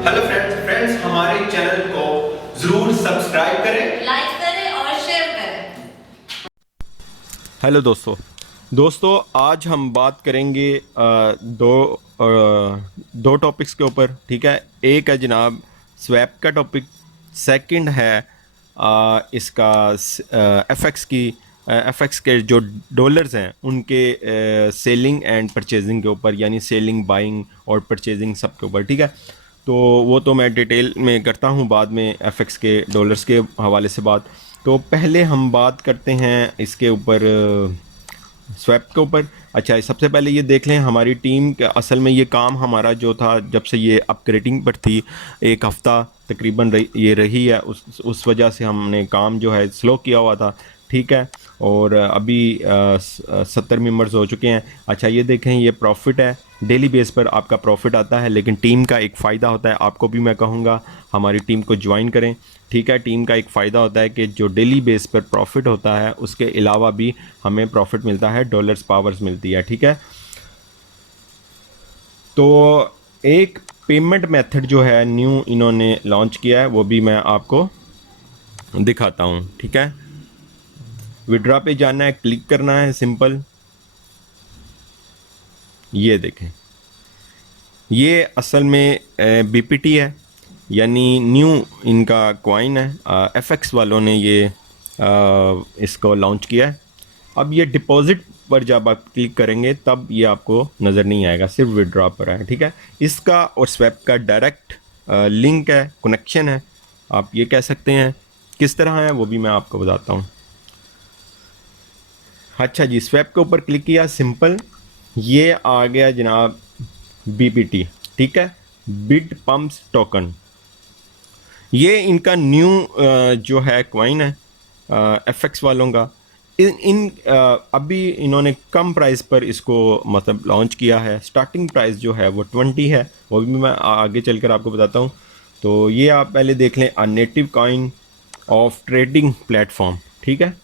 Hello friends हमारे channel को जरूर सब्सक्राइब करें, लाइक करें और शेयर करें। हेलो दोस्तों आज हम बात करेंगे दो टॉपिक्स के ऊपर। ठीक है, एक है जनाब स्वैप का टॉपिक, सेकंड है इसका एफएक्स की एफएक्स के जो डॉलर्स हैं उनके सेलिंग एंड परचेजिंग के ऊपर, यानी सेलिंग बाइंग और परचेजिंग सब के ऊपर। ठीक है, तो वो तो मैं डिटेल में करता हूँ बाद में एफएक्स के डॉलर्स के हवाले से बात। तो पहले हम बात करते हैं इसके ऊपर स्वैप के ऊपर। अच्छा, सबसे पहले ये देख लें हमारी टीम के असल में ये काम हमारा जो था जब से ये अपग्रेडिंग पर थी, एक हफ़्ता तकरीबन ये रही है, उस वजह से हमने काम जो है स्लो किया हुआ था। ठीक है, और अभी 70 मेंबर्स हो चुके हैं। अच्छा, ये देखें ये प्रॉफिट है, डेली बेस पर आपका प्रॉफिट आता है, लेकिन टीम का एक फ़ायदा होता है, आपको भी मैं कहूँगा हमारी टीम को ज्वाइन करें। ठीक है, टीम का एक फ़ायदा होता है कि जो डेली बेस पर प्रॉफिट होता है उसके अलावा भी हमें प्रॉफिट मिलता है, डॉलर्स पावर्स मिलती है। ठीक है, तो एक पेमेंट मेथड जो है न्यू इन्होंने लॉन्च किया है वो भी मैं आपको दिखाता हूँ। ठीक है, विड्रॉ पे जाना है, क्लिक करना है, सिंपल। ये देखें, ये असल में बीपीटी है, यानी न्यू इनका कॉइन है। एफएक्स वालों ने ये इसको लॉन्च किया है। अब ये डिपॉजिट पर जब आप क्लिक करेंगे तब ये आपको नज़र नहीं आएगा, सिर्फ विड्रॉ पर है। ठीक है, इसका और स्वैप का डायरेक्ट लिंक है, कनेक्शन है, आप ये कह सकते हैं। किस तरह है वो भी मैं आपको बताता हूँ। अच्छा जी, स्वैप के ऊपर क्लिक किया, सिंपल, ये आ गया जनाब बीपीटी। ठीक है, बिट पम्प्स टोकन, ये इनका न्यू जो है कॉइन है एफएक्स वालों का। अभी इन्होंने कम प्राइस पर इसको मतलब लॉन्च किया है। स्टार्टिंग प्राइस जो है वो 20 है, वो भी मैं आगे चलकर आपको बताता हूँ। तो ये आप पहले देख लें, a native coin of trading platform. ठीक है,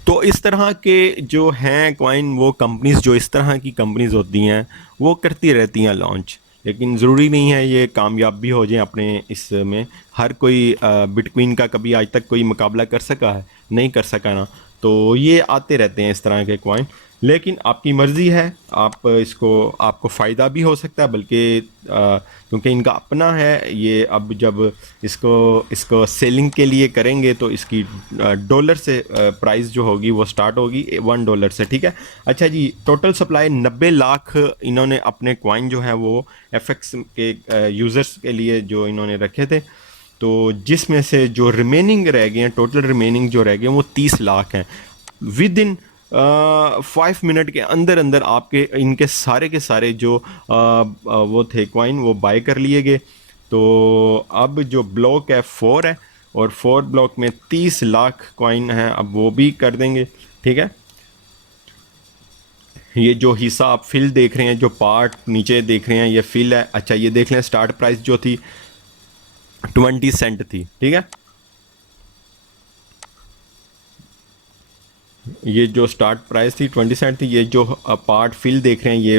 तो इस तरह के जो हैं कॉइन, वो कंपनीज जो इस तरह की कंपनीज होती हैं वो करती रहती हैं लॉन्च, लेकिन ज़रूरी नहीं है ये कामयाब भी हो जाए अपने इसमें। हर कोई बिटकॉइन का कभी आज तक कोई मुकाबला कर सका है? नहीं कर सका ना। तो ये आते रहते हैं इस तरह के कॉइन, लेकिन आपकी मर्ज़ी है, आप इसको, आपको फ़ायदा भी हो सकता है, बल्कि क्योंकि इनका अपना है ये। अब जब इसको इसको सेलिंग के लिए करेंगे तो इसकी डॉलर से प्राइस जो होगी वो स्टार्ट होगी $1 से। ठीक है, अच्छा जी, टोटल सप्लाई 90 लाख इन्होंने अपने कॉइन जो है वो एफएक्स के यूज़र्स के लिए जो इन्होंने रखे थे। तो जिसमें से जो रिमेनिंग रह गए हैं, टोटल रिमेनिंग जो रह गए हैं वो 30 लाख हैं। विद इन 5 मिनट के अंदर अंदर आपके इनके सारे के सारे जो वो थे कॉइन वो बाय कर लिए गए। तो अब जो ब्लॉक है 4 है, और 4 ब्लॉक में 30 लाख कॉइन हैं, अब वो भी कर देंगे। ठीक है, ये जो हिस्सा आप फिल देख रहे हैं, जो पार्ट नीचे देख रहे हैं, ये फिल है। अच्छा, ये देख लें स्टार्ट प्राइस जो थी 20 सेंट थी। ठीक है, ये जो स्टार्ट प्राइस थी 20 सेंट थी। ये जो पार्ट फिल देख रहे हैं, ये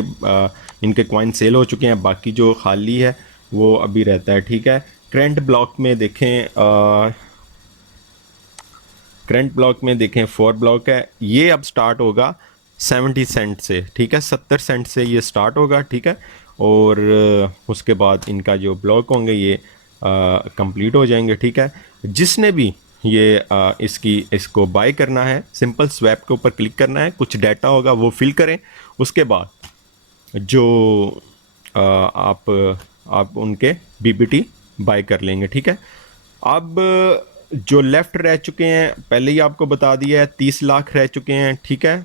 इनके कॉइन सेल हो चुके हैं, बाकी जो खाली है वो अभी रहता है। ठीक है, करंट ब्लॉक में देखें, करंट ब्लॉक में देखें 4 ब्लॉक है, ये अब स्टार्ट होगा 70 सेंट से। ठीक है, 70 सेंट से ये स्टार्ट होगा। ठीक है, और उसके बाद इनका जो ब्लॉक होंगे ये कंप्लीट हो जाएंगे। ठीक है, जिसने भी ये इसको बाय करना है, सिंपल स्वैप के ऊपर क्लिक करना है, कुछ डाटा होगा वो फिल करें, उसके बाद जो आप उनके बीबीटी बाय कर लेंगे। ठीक है, अब जो लेफ्ट रह चुके हैं, पहले ही आपको बता दिया है 30 लाख रह चुके हैं। ठीक है,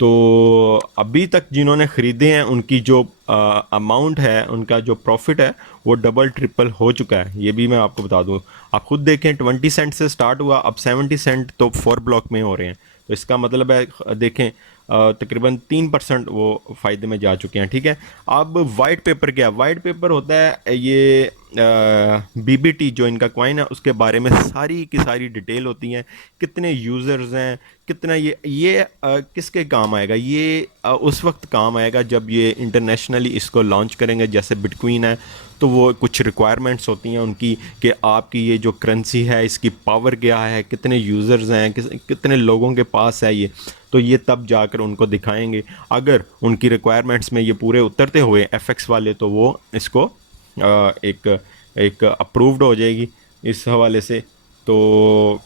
तो अभी तक जिन्होंने ख़रीदे हैं उनकी जो अमाउंट है, उनका जो प्रॉफिट है वो डबल ट्रिपल हो चुका है। ये भी मैं आपको बता दूं, आप खुद देखें 20 सेंट से स्टार्ट हुआ, अब 70 सेंट तो 4 ब्लॉक में हो रहे हैं। तो इसका मतलब है देखें तकरीबन 3% वो फ़ायदे में जा चुके हैं। ठीक है, अब वाइट पेपर क्या है? वाइट पेपर होता है ये बीबीटी जो इनका कॉइन है उसके बारे में सारी की सारी डिटेल होती हैं, कितने यूज़र्स हैं, कितना ये किसके काम आएगा, ये उस वक्त काम आएगा जब ये इंटरनेशनली इसको लॉन्च करेंगे। जैसे बिटकॉइन है तो वो कुछ रिक्वायरमेंट्स होती हैं उनकी कि आपकी ये जो करेंसी है इसकी पावर क्या है, कितने यूज़र्स हैं, कितने लोगों के पास है ये, तो ये तब जाकर उनको दिखाएंगे। अगर उनकी रिक्वायरमेंट्स में ये पूरे उतरते हुए एफएक्स वाले तो वो इसको एक अप्रूव्ड हो जाएगी इस हवाले से। तो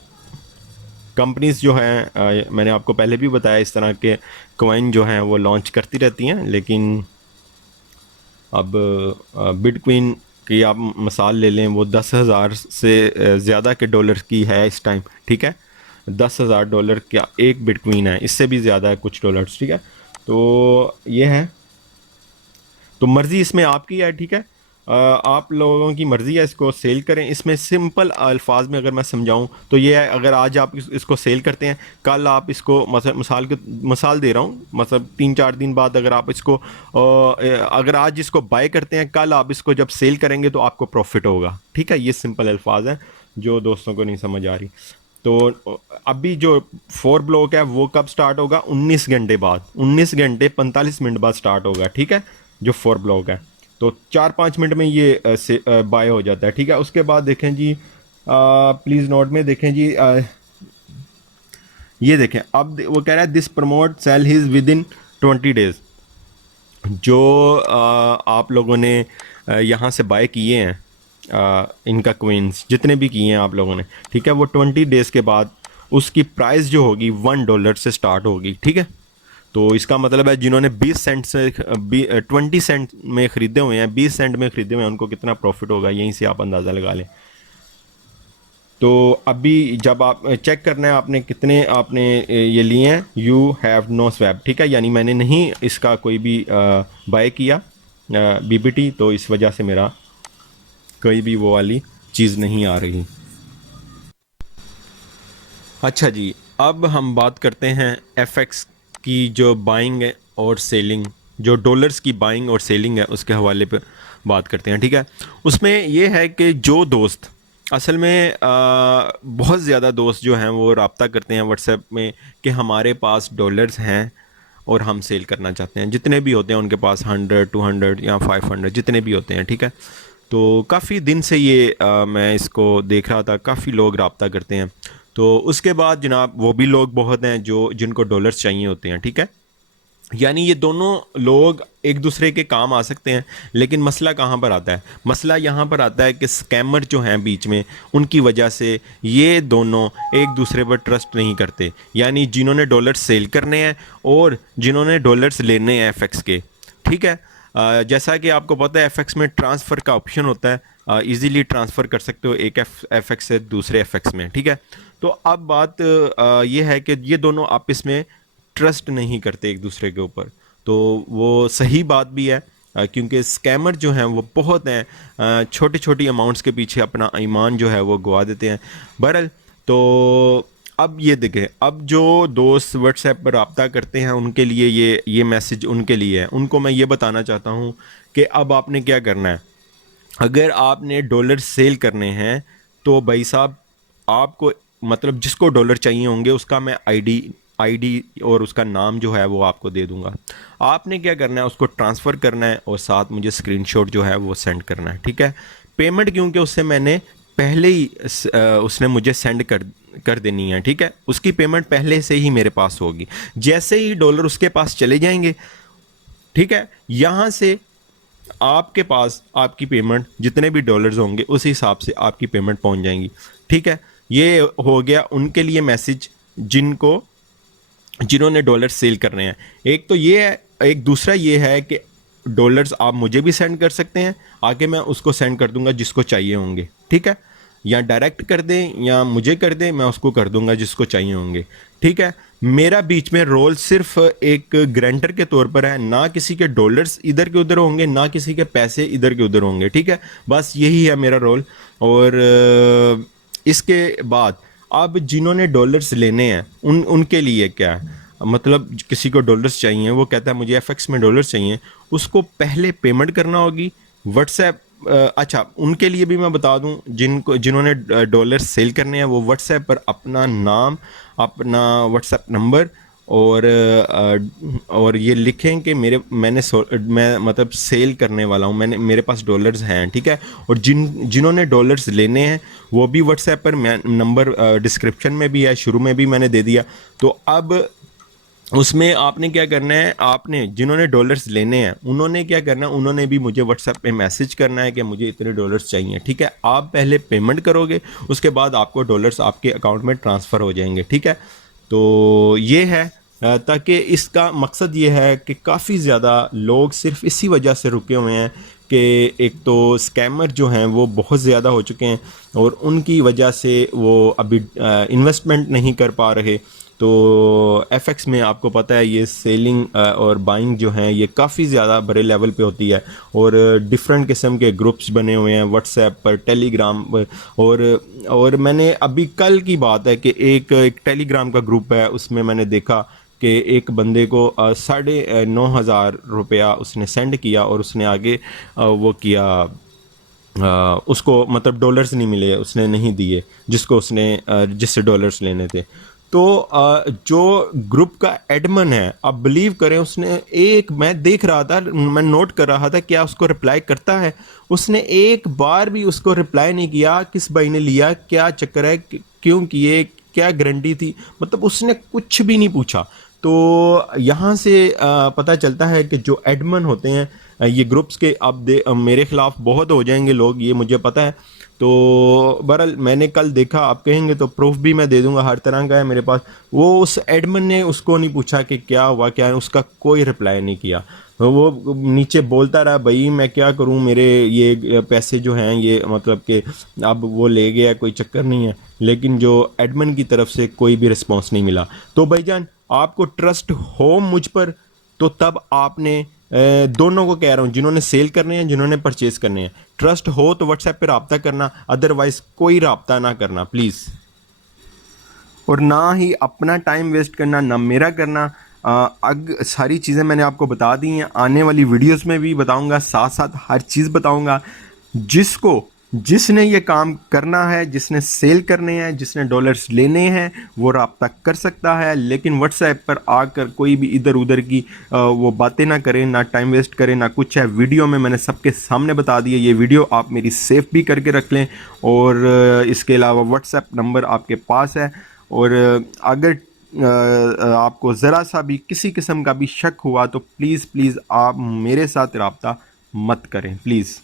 कंपनीज जो हैं मैंने आपको पहले भी बताया इस तरह के कॉइन जो हैं वो लॉन्च करती रहती हैं, लेकिन अब बिटकॉइन की आप मिसाल ले लें, वो 10,000 से ज़्यादा के डॉलर की है इस टाइम, ठीक है। $10,000 क्या एक बिटकॉइन है, इससे भी ज़्यादा है कुछ डॉलर्स, ठीक है। तो ये है, तो मर्ज़ी इसमें आपकी है, ठीक है। आप लोगों की मर्ज़ी है, इसको सेल करें। इसमें सिंपल अल्फाज में अगर मैं समझाऊं तो ये है, अगर आज आप इसको सेल करते हैं, कल आप इसको मिसाल दे रहा हूं, मतलब 3-4 दिन बाद अगर आप इसको अगर आज इसको बाय करते हैं, कल आप इसको जब सेल करेंगे तो आपको प्रॉफिट होगा, ठीक है। ये सिंपल अल्फाज हैं जो दोस्तों को नहीं समझ आ रही। तो अभी जो 4 ब्लॉक है वो कब स्टार्ट होगा? 19 घंटे बाद, 19 घंटे 45 मिनट बाद स्टार्ट होगा, ठीक है, जो 4 ब्लॉक है। तो 4-5 मिनट में ये बाय हो जाता है, ठीक है। उसके बाद देखें जी, प्लीज़ नोट में देखें जी, ये देखें, अब वो कह रहा है this promote sell his with in 20 days. जो आप लोगों ने यहाँ से बाय किए हैं इनका क्वींस जितने भी किए हैं आप लोगों ने, ठीक है, वो 20 डेज़ के बाद उसकी प्राइस जो होगी $1 से स्टार्ट होगी, ठीक है। तो इसका मतलब है जिन्होंने 20 सेंट से 20 सेंट में ख़रीदे हुए हैं, 20 सेंट में ख़रीदे हुए हैं, उनको कितना प्रॉफिट होगा यहीं से आप अंदाज़ा लगा लें। तो अभी जब आप चेक करना है आपने कितने आपने ये लिए हैं, यू हैव नो स्वैप, ठीक है, यानी मैंने नहीं इसका कोई भी बाय किया बीबीटी, तो इस वजह से मेरा कोई भी वो वाली चीज़ नहीं आ रही। अच्छा जी, अब हम बात करते हैं एफएक्स की जो बाइंग और सेलिंग, जो डॉलर्स की बाइंग और सेलिंग है उसके हवाले पे बात करते हैं, ठीक है। उसमें ये है कि जो दोस्त असल में बहुत ज़्यादा दोस्त जो हैं वो रब्ता करते हैं व्हाट्सएप में कि हमारे पास डॉलर्स हैं और हम सेल करना चाहते हैं, जितने भी होते हैं उनके पास 100, 200 या 500 जितने भी होते हैं, ठीक है। तो काफ़ी दिन से ये मैं इसको देख रहा था, काफ़ी लोग रब्ता करते हैं। तो उसके बाद जनाब वो भी लोग बहुत हैं जो जिनको डॉलर्स चाहिए होते हैं, ठीक है। यानी ये दोनों लोग एक दूसरे के काम आ सकते हैं, लेकिन मसला कहाँ पर आता है? मसला यहाँ पर आता है कि स्कैमर जो हैं बीच में, उनकी वजह से ये दोनों एक दूसरे पर ट्रस्ट नहीं करते। यानी जिन्होंने डॉलर्स सेल करने हैं और जिन्होंने डॉलर्स लेने हैं एफएक्स के, ठीक है। जैसा कि आपको पता है एफएक्स में ट्रांसफ़र का ऑप्शन होता है, इजीली ट्रांसफ़र कर सकते हो एक एफएक्स से दूसरे एफएक्स में, ठीक है। तो अब बात ये है कि ये दोनों आपस में ट्रस्ट नहीं करते एक दूसरे के ऊपर, तो वो सही बात भी है क्योंकि स्कैमर जो हैं वो बहुत हैं, छोटी छोटी अमाउंट्स के पीछे अपना ईमान जो है वो गवा देते हैं। बहरहाल तो अब ये देखें, अब जो दोस्त व्हाट्सएप पर रब्ता करते हैं उनके लिए ये मैसेज उनके लिए है। उनको मैं ये बताना चाहता हूँ कि अब आपने क्या करना है। अगर आपने डॉलर सेल करने हैं तो भाई साहब आपको मतलब जिसको डॉलर चाहिए होंगे उसका मैं आईडी और उसका नाम जो है वो आपको दे दूंगा। आपने क्या करना है, उसको ट्रांसफ़र करना है और साथ मुझे स्क्रीनशॉट जो है वो सेंड करना है, ठीक है। पेमेंट क्योंकि उससे मैंने पहले ही उसने मुझे सेंड कर देनी है, ठीक है। उसकी पेमेंट पहले से ही मेरे पास होगी। जैसे ही डॉलर उसके पास चले जाएंगे, ठीक है, यहाँ से आपके पास आपकी पेमेंट जितने भी डॉलर्स होंगे उस हिसाब से आपकी पेमेंट पहुँच जाएंगी, ठीक है। ये हो गया उनके लिए मैसेज जिन्होंने डॉलर सेल करने हैं। एक तो ये है, एक दूसरा ये है कि डॉलर्स आप मुझे भी सेंड कर सकते हैं, आगे मैं उसको सेंड कर दूंगा जिसको चाहिए होंगे, ठीक है। या डायरेक्ट कर दें या मुझे कर दें, मैं उसको कर दूंगा जिसको चाहिए होंगे, ठीक है। मेरा बीच में रोल सिर्फ एक ग्रांटर के तौर पर है, ना किसी के डॉलर्स इधर के उधर होंगे ना किसी के पैसे इधर के उधर होंगे, ठीक है। बस यही है मेरा रोल। और इसके बाद अब जिन्होंने डॉलर्स लेने हैं उनके लिए क्या है, मतलब किसी को डॉलर्स चाहिए, वो कहता है मुझे एफएक्स में डॉलर्स चाहिए, उसको पहले पेमेंट करना होगी व्हाट्सएप अच्छा, उनके लिए भी मैं बता दूं, जिन्होंने डॉलर सेल करने हैं वो व्हाट्सएप पर अपना नाम, अपना व्हाट्सएप नंबर और ये लिखें कि मैं मतलब सेल करने वाला हूँ, मेरे पास डॉलर्स हैं, ठीक है। और जिन्होंने डॉलर्स लेने हैं वो भी व्हाट्सएप पर, मैं नंबर डिस्क्रिप्शन में भी है, शुरू में भी मैंने दे दिया। तो अब उसमें आपने क्या करना है, आपने जिन्होंने डॉलर्स लेने हैं उन्होंने क्या करना है, उन्होंने भी मुझे व्हाट्सएप पे मैसेज करना है कि मुझे इतने डॉलर्स चाहिए, ठीक है। आप पहले पेमेंट करोगे, उसके बाद आपको डॉलर्स आपके अकाउंट में ट्रांसफ़र हो जाएंगे, ठीक है। तो ये है, ताकि इसका मकसद ये है कि काफ़ी ज़्यादा लोग सिर्फ इसी वजह से रुके हुए हैं कि एक तो स्कैमर जो हैं वो बहुत ज़्यादा हो चुके हैं और उनकी वजह से वो अभी इन्वेस्टमेंट नहीं कर पा रहे। तो एफएक्स में आपको पता है ये सेलिंग और बाइंग जो हैं ये काफ़ी ज़्यादा बड़े लेवल पे होती है और डिफरेंट किस्म के ग्रुप्स बने हुए हैं व्हाट्सएप पर, टेलीग्राम पर। और मैंने अभी कल की बात है कि एक टेलीग्राम का ग्रुप है, उसमें मैंने देखा कि एक बंदे को 9,500 रुपया उसने सेंड किया और उसने आगे वो किया, उसको मतलब डॉलर्स नहीं मिले, उसने नहीं दिए जिसको जिससे डॉलर्स लेने थे। तो जो ग्रुप का एडमिन है, आप बिलीव करें, मैं देख रहा था, मैं नोट कर रहा था क्या उसको रिप्लाई करता है, उसने एक बार भी उसको रिप्लाई नहीं किया, किस भाई ने लिया, क्या चक्कर है, क्यों किए, क्या गारंटी थी, मतलब उसने कुछ भी नहीं पूछा। तो यहाँ से पता चलता है कि जो एडमिन होते हैं ये ग्रुप्स के, अब मेरे ख़िलाफ़ बहुत हो जाएंगे लोग, ये मुझे पता है। तो बहरहाल मैंने कल देखा, आप कहेंगे तो प्रूफ भी मैं दे दूंगा, हर तरह का है मेरे पास। वो उस एडमिन ने उसको नहीं पूछा कि क्या हुआ क्या है, उसका कोई रिप्लाई नहीं किया। वो नीचे बोलता रहा, भाई मैं क्या करूं, मेरे ये पैसे जो हैं ये मतलब कि अब वो ले गया, कोई चक्कर नहीं है, लेकिन जो एडमिन की तरफ से कोई भी रिस्पॉन्स नहीं मिला। तो भाईजान आपको ट्रस्ट हो मुझ पर तो तब आपने दोनों को कह रहा हूँ, जिन्होंने सेल करने हैं, जिन्होंने परचेज करने हैं, ट्रस्ट हो तो व्हाट्सएप पे रब्ता करना, अदरवाइज कोई रब्ता ना करना प्लीज़। और ना ही अपना टाइम वेस्ट करना, ना मेरा करना। सारी चीज़ें मैंने आपको बता दी हैं, आने वाली वीडियोस में भी बताऊंगा, साथ साथ हर चीज़ बताऊंगा। जिसने ये काम करना है, जिसने सेल करने हैं, जिसने डॉलर्स लेने हैं, वो रब्ता कर सकता है, लेकिन व्हाट्सएप पर आकर कोई भी इधर उधर की वो बातें ना करें, ना टाइम वेस्ट करें, ना कुछ है। वीडियो में मैंने सबके सामने बता दिया, ये वीडियो आप मेरी सेव भी करके रख लें। और इसके अलावा व्हाट्सएप नंबर आपके पास है, और अगर आपको ज़रा सा भी किसी किस्म का भी शक हुआ तो प्लीज़ आप मेरे साथ रब्ता मत करें प्लीज़।